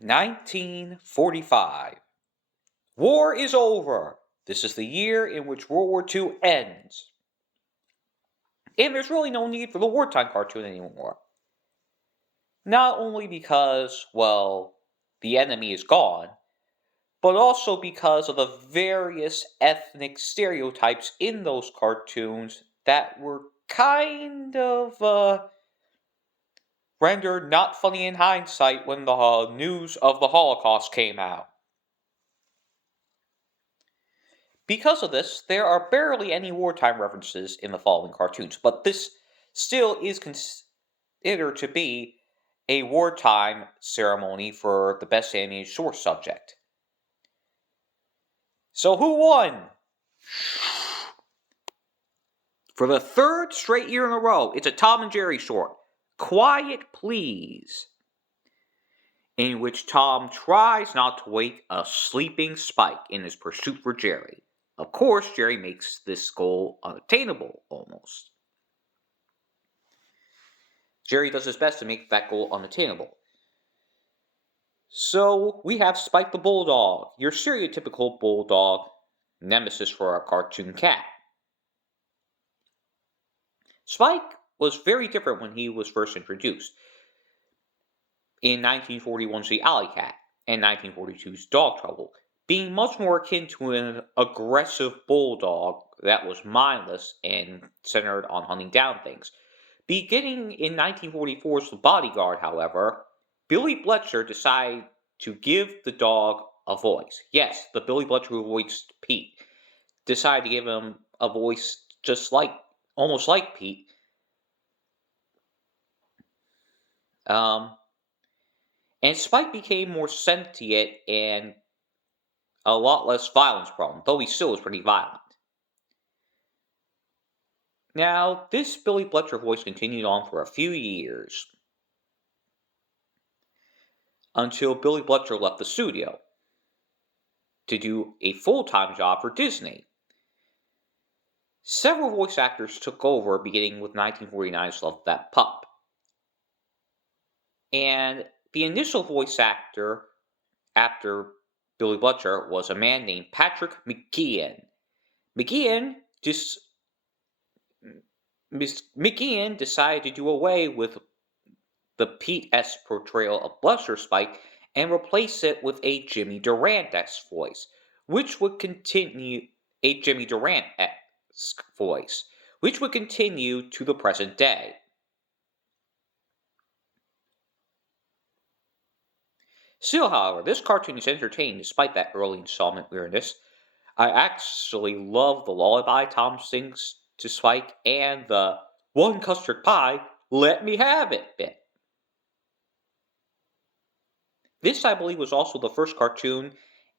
1945. War is over. This is the year in which World War II ends. And there's really no need for the wartime cartoon anymore. Not only because, well, the enemy is gone, but also because of the various ethnic stereotypes in those cartoons that were kind of rendered not funny in hindsight when the news of the Holocaust came out. Because of this, there are barely any wartime references in the following cartoons, but this still is considered to be a wartime ceremony for the best animated short subject. So who won? For the third straight year in a row, it's a Tom and Jerry short, Quiet Please, in which Tom tries not to wake a sleeping Spike in his pursuit for Jerry. Of course, Jerry makes this goal unattainable, almost. Jerry does his best to make that goal unattainable. So, we have Spike the Bulldog, your stereotypical bulldog, nemesis for our cartoon cat. Spike was very different when he was first introduced. In 1941's The Alley Cat and 1942's Dog Trouble, being much more akin to an aggressive bulldog that was mindless and centered on hunting down things. Beginning in 1944's The Bodyguard, however, Billy Bletcher decided to give the dog a voice. Yes, the Billy Bletcher who voiced Pete decided to give him a voice almost like Pete. And Spike became more sentient and a lot less violence prone, though he still was pretty violent. Now, this Billy Bletcher voice continued on for a few years, until Billy Bletcher left the studio to do a full-time job for Disney. Several voice actors took over, beginning with 1949's Love That Pup. And the initial voice actor after Billy Bletcher was a man named Patrick McGeehan. McGeehan decided to do away with the Pete-esque portrayal of Bletcher Spike and replace it with a Jimmy Durant-esque voice, which would continue to the present day. Still, however, this cartoon is entertaining despite that early installment weirdness. I actually love the lullaby Tom sings to Spike and the "one custard pie, let me have it" bit. This, I believe, was also the first cartoon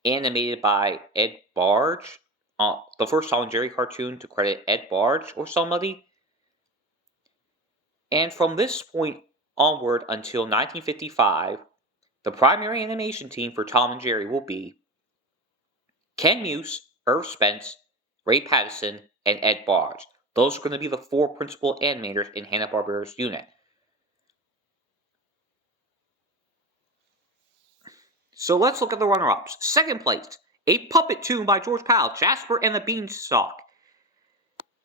animated by Ed Barge, the first Tom and Jerry cartoon to credit Ed Barge or somebody. And from this point onward until 1955, the primary animation team for Tom and Jerry will be Ken Muse, Irv Spence, Ray Pattison, and Ed Barge. Those are going to be the four principal animators in Hanna-Barbera's unit. So let's look at the runner-ups. Second place, a puppet tune by George Pal, Jasper and the Beanstalk.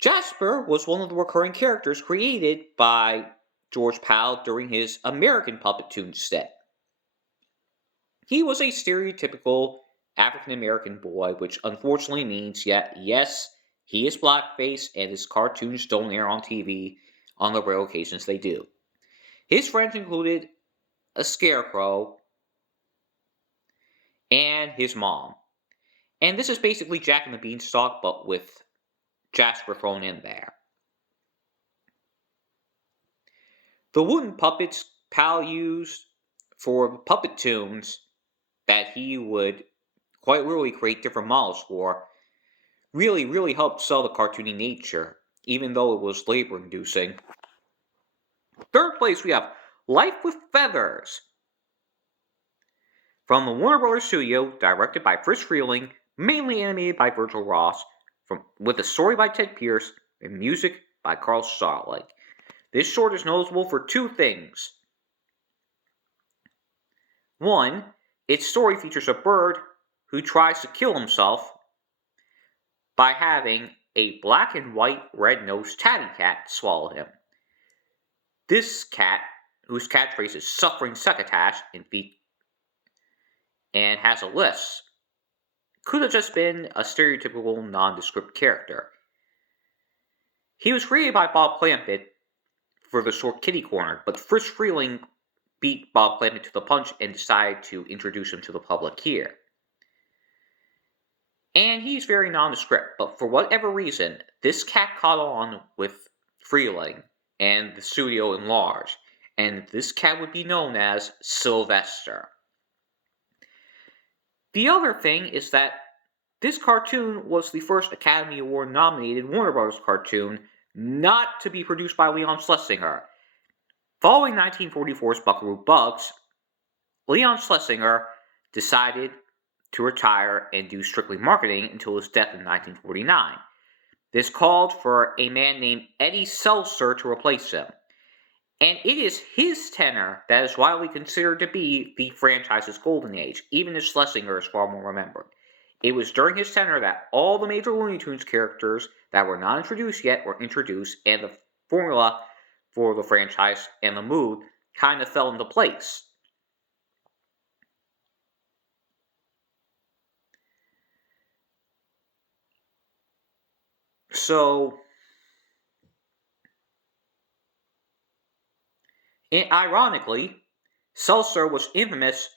Jasper was one of the recurring characters created by George Pal during his American puppet tune set. He was a stereotypical African-American boy, which unfortunately means, yes, he is blackface and his cartoons don't air on TV on the rare occasions they do. His friends included a scarecrow and his mom. And this is basically Jack and the Beanstalk, but with Jasper thrown in there. The wooden puppets Pal used for puppet tunes that he would quite literally create different models for really helped sell the cartoony nature, even though it was labor-inducing. Third place, we have Life with Feathers. From the Warner Brothers studio, directed by Friz Freleng, mainly animated by Virgil Ross, with a story by Ted Pierce, and music by Carl Starling. This short is notable for two things. One, its story features a bird who tries to kill himself by having a black and white red-nosed tabby cat swallow him. This cat, whose catchphrase is suffering succotash and has a lisp, could have just been a stereotypical nondescript character. He was created by Bob Clampett for the short Kitty Corner, but Frisch Freleng beat Bob Clampett to the punch and decided to introduce him to the public here. And he's very nondescript, but for whatever reason, this cat caught on with Freleng, and the studio enlarged, and this cat would be known as Sylvester. The other thing is that this cartoon was the first Academy Award nominated Warner Bros. Cartoon not to be produced by Leon Schlesinger. Following 1944's Buckaroo Bugs, Leon Schlesinger decided to retire and do strictly marketing until his death in 1949. This called for a man named Eddie Seltzer to replace him. And it is his tenure that is widely considered to be the franchise's golden age, even as Schlesinger is far more remembered. It was during his tenure that all the major Looney Tunes characters that were not introduced yet were introduced, and the formula for the franchise and the mood kind of fell into place. So, ironically, Seltzer was infamous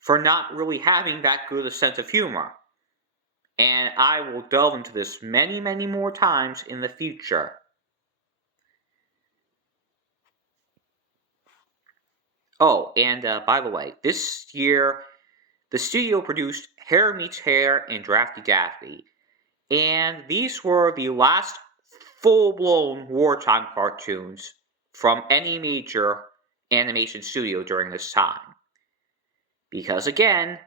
for not really having that good a sense of humor. And I will delve into this many, many more times in the future. Oh, and by the way, this year, the studio produced Hair Meets Hair and Drafty Daffy. And these were the last full-blown wartime cartoons from any major animation studio during this time. Because again,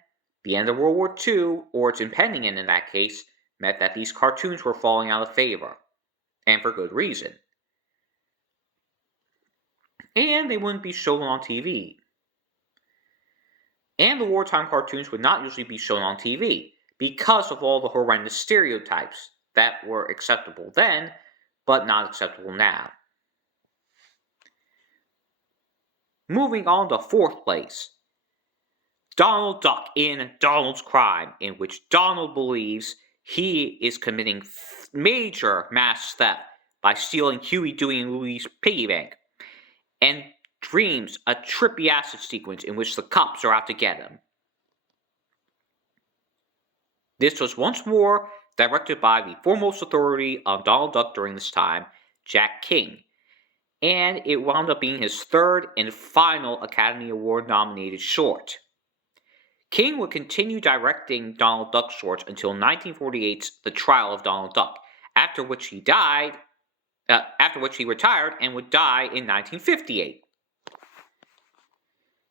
the end of World War II, or its impending end in that case, meant that these cartoons were falling out of favor. And for good reason. And they wouldn't be shown on TV. And the wartime cartoons would not usually be shown on TV, because of all the horrendous stereotypes that were acceptable then, but not acceptable now. Moving on to fourth place. Donald Duck in Donald's Crime, in which Donald believes he is committing major mass theft by stealing Huey, Dewey, and Louie's piggy bank, and dreams a trippy acid sequence in which the cops are out to get him. This was once more directed by the foremost authority on Donald Duck during this time, Jack King, and it wound up being his third and final Academy Award nominated short. King would continue directing Donald Duck shorts until 1948's The Trial of Donald Duck, after which he retired and would die in 1958.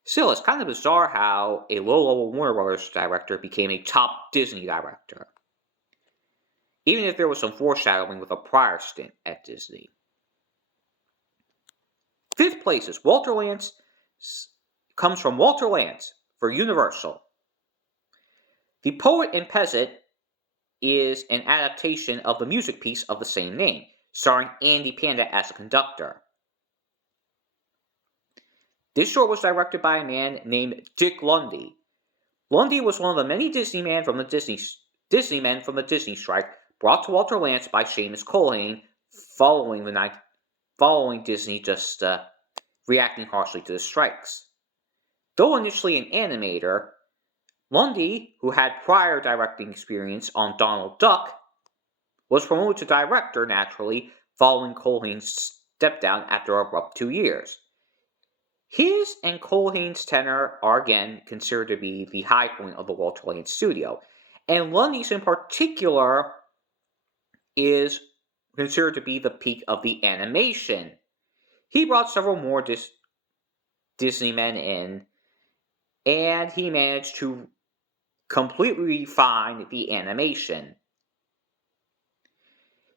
Still, it's kind of bizarre how a low-level Warner Bros. Director became a top Disney director, even if there was some foreshadowing with a prior stint at Disney. Fifth place is Walter Lantz, comes from Walter Lantz for Universal. The Poet and Peasant is an adaptation of the music piece of the same name, starring Andy Panda as a conductor. This short was directed by a man named Dick Lundy. Lundy was one of the many Disney men from the Disney strike brought to Walter Lantz by Seamus Culhane following Disney just reacting harshly to the strikes. Though initially an animator, Lundy, who had prior directing experience on Donald Duck, was promoted to director naturally following Culhane's step down after a abrupt 2 years. His and Culhane's tenure are again considered to be the high point of the Walter Lantz studio, and Lundy's in particular is considered to be the peak of the animation. He brought several more Disney men in, and he managed to completely refine the animation.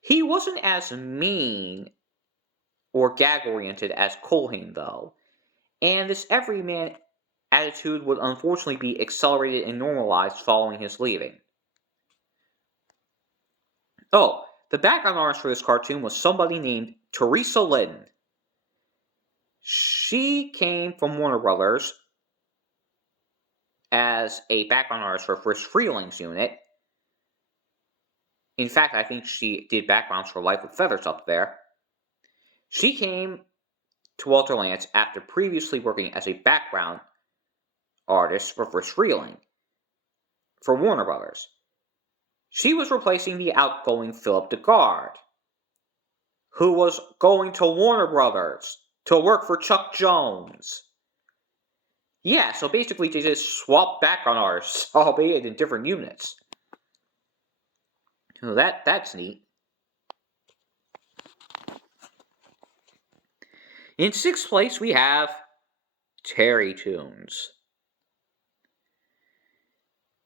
He wasn't as mean or gag-oriented as Culhane, though, and this everyman attitude would unfortunately be accelerated and normalized following his leaving. Oh, the background artist for this cartoon was somebody named Teresa Lynn. She came from Warner Brothers as a background artist for Frisk Freeling's unit. In fact, I think she did backgrounds for Life with Feathers up there. She came to Walter Lantz after previously working as a background artist for Frisk Freeling for Warner Brothers. She was replacing the outgoing Philip DeGard, who was going to Warner Brothers to work for Chuck Jones. Yeah, so basically they just swapped background artists, albeit in different units. So that's neat. In sixth place, we have Terrytoons.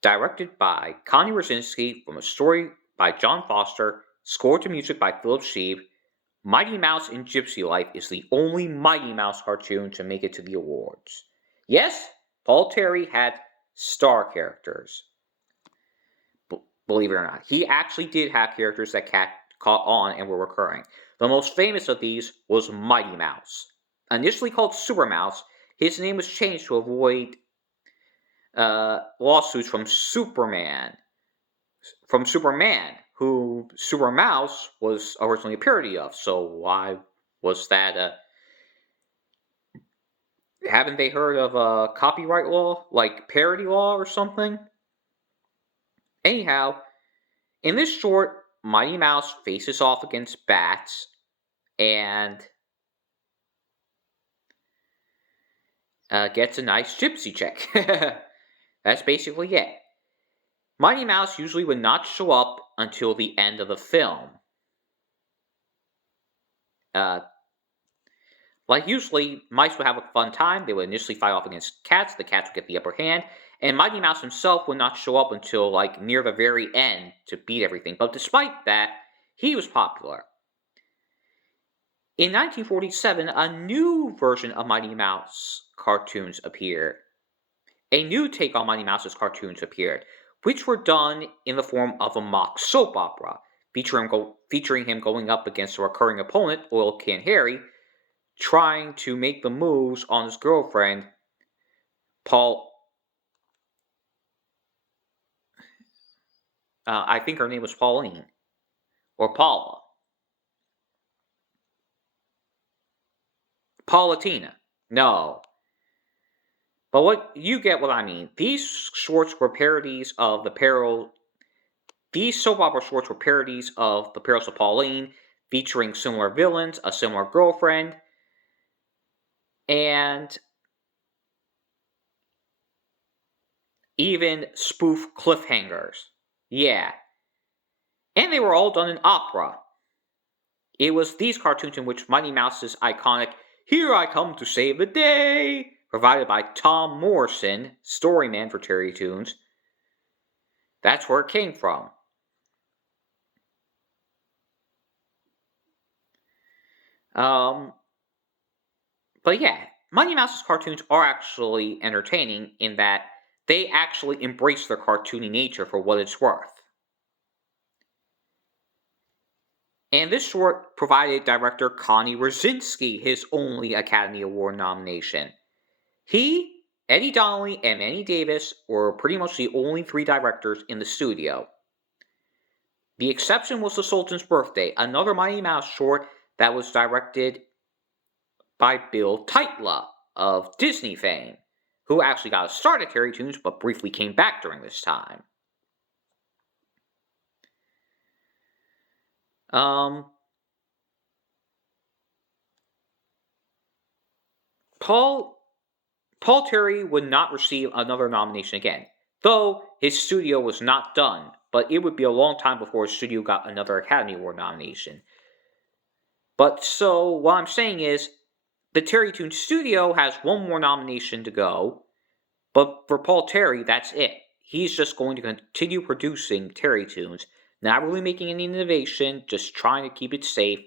Directed by Connie Rosinski from a story by John Foster, scored to music by Philip Sheeb, Mighty Mouse in Gypsy Life is the only Mighty Mouse cartoon to make it to the awards. Yes, Paul Terry had star characters. Believe it or not. He actually did have characters that caught on and were recurring. The most famous of these was Mighty Mouse. Initially called Super Mouse, his name was changed to avoid lawsuits from Superman, who Super Mouse was originally a parody of. So why was that? Haven't they heard of copyright law, like parody law or something? Anyhow, in this short, Mighty Mouse faces off against bats and gets a nice gypsy check. That's basically it. Mighty Mouse usually would not show up until the end of the film. Like usually, mice would have a fun time. They would initially fight off against cats. The cats would get the upper hand. And Mighty Mouse himself would not show up until like near the very end to beat everything. But despite that, he was popular. In 1947, a new version of Mighty Mouse cartoons appeared. A new take on Mighty Mouse's cartoons appeared, which were done in the form of a mock soap opera, featuring him going up against a recurring opponent, Oil Can Harry, trying to make the moves on his girlfriend, I think her name was Pauline. Or Paula. Paulatina. No. But you get what I mean. These shorts were parodies of These soap opera shorts were parodies of The Perils of Pauline, featuring similar villains, a similar girlfriend, and even spoof cliffhangers. Yeah. And they were all done in opera. It was these cartoons in which Mighty Mouse's iconic "Here I Come to Save the Day," provided by Tom Morrison, storyman for Terrytoons. That's where it came from. But yeah, Mighty Mouse's cartoons are actually entertaining in that they actually embrace their cartoony nature for what it's worth. And this short provided director Connie Rosinski his only Academy Award nomination. He, Eddie Donnelly, and Manny Davis were pretty much the only three directors in the studio. The exception was The Sultan's Birthday, another Mighty Mouse short that was directed by Bill Tytla of Disney fame, who actually got a start at Terrytoons but briefly came back during this time. Paul Terry would not receive another nomination again, though his studio was not done, but it would be a long time before his studio got another Academy Award nomination. But so, what I'm saying is, the Terrytoons studio has one more nomination to go, but for Paul Terry, that's it. He's just going to continue producing Terrytoons, not really making any innovation, just trying to keep it safe,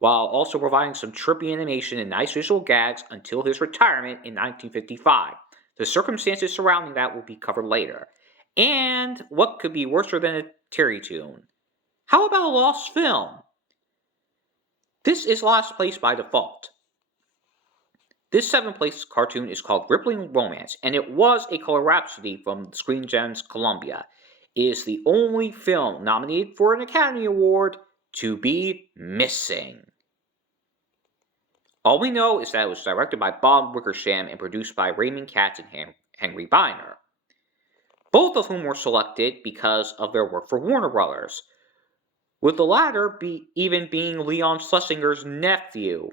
while also providing some trippy animation and nice visual gags until his retirement in 1955. The circumstances surrounding that will be covered later. And what could be worse than a Terry tune? How about a lost film? This is lost place by default. This seventh place cartoon is called Rippling Romance, and it was a color rhapsody from Screen Gems Columbia. It is the only film nominated for an Academy Award to be missing. All we know is that it was directed by Bob Wickersham and produced by Raymond Katz and Henry Biner, both of whom were selected because of their work for Warner Brothers, with the latter even being Leon Schlesinger's nephew.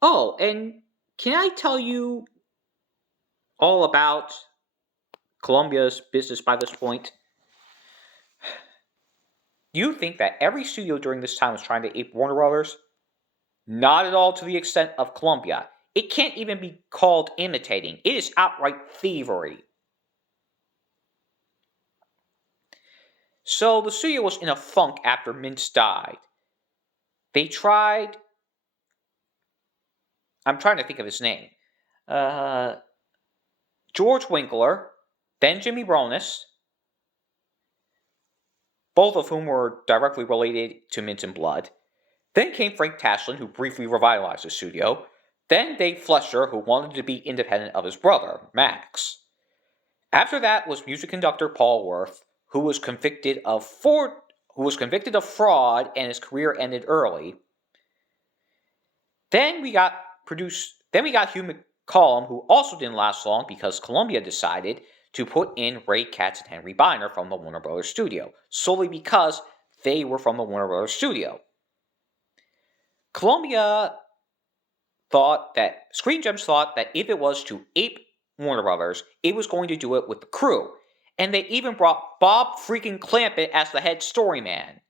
Oh, and can I tell you all about Columbia's business by this point? You think that every studio during this time was trying to ape Warner Brothers? Not at all to the extent of Columbia. It can't even be called imitating. It is outright thievery. So the studio was in a funk after Mintz died. They tried... I'm trying to think of his name. George Winkler, then Jimmy Ronis, both of whom were directly related to Mintz and Blood. Then came Frank Tashlin, who briefly revitalized the studio. Then Dave Fleischer, who wanted to be independent of his brother, Max. After that was music conductor Paul Worth, who was convicted of fraud and his career ended early. Then we got Hugh McCollum, who also didn't last long because Columbia decided to put in Ray Katz and Henry Biner from the Warner Brothers studio, solely because they were from the Warner Brothers studio. Screen Gems thought that if it was to ape Warner Brothers, it was going to do it with the crew. And they even brought Bob freaking Clampett as the head storyman.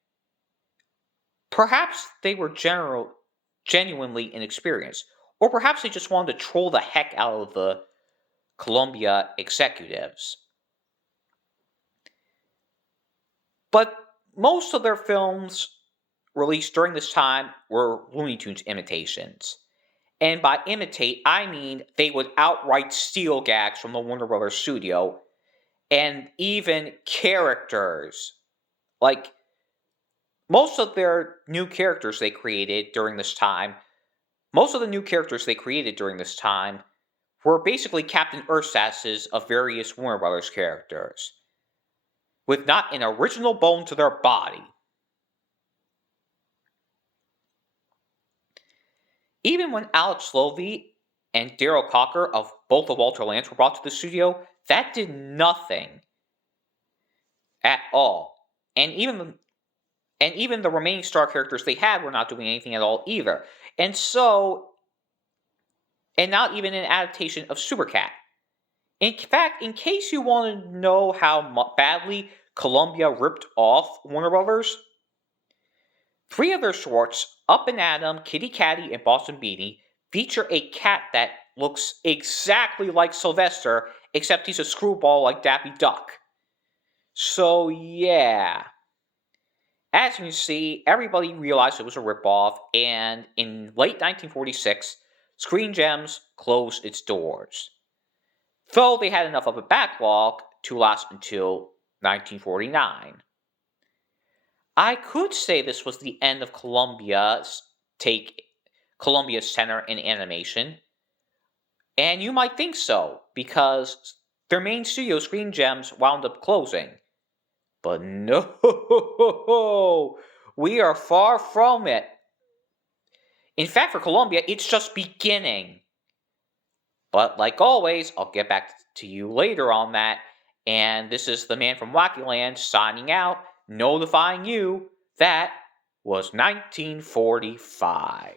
Perhaps they were genuinely inexperienced, or perhaps they just wanted to troll the heck out of the Columbia executives. But most of their films released during this time were Looney Tunes imitations. And by imitate, I mean they would outright steal gags from the Warner Brothers studio, and even characters. Like, most of their new characters they created during this time, were basically Captain Ersatz of various Warner Brothers characters, with not an original bone to their body. Even when Alex Lovey and Daryl Cocker of both the Walter Lantz were brought to the studio, that did nothing at all. And even the remaining star characters they had were not doing anything at all either. And not even an adaptation of Supercat. In fact, in case you want to know how badly Columbia ripped off Warner Brothers, 3 of their shorts, Up and Atom, Kitty Catty, and Boston Beanie, feature a cat that looks exactly like Sylvester, except he's a screwball like Daffy Duck. So yeah. As you can see, everybody realized it was a ripoff, and in late 1946, Screen Gems closed its doors. Though they had enough of a backlog to last until 1949. I could say this was the end of Columbia's center in animation. And you might think so, because their main studio, Screen Gems, wound up closing. But no, we are far from it. In fact, for Columbia, it's just beginning. But like always, I'll get back to you later on that. And this is the Man from Wackyland signing out, notifying you that was 1945.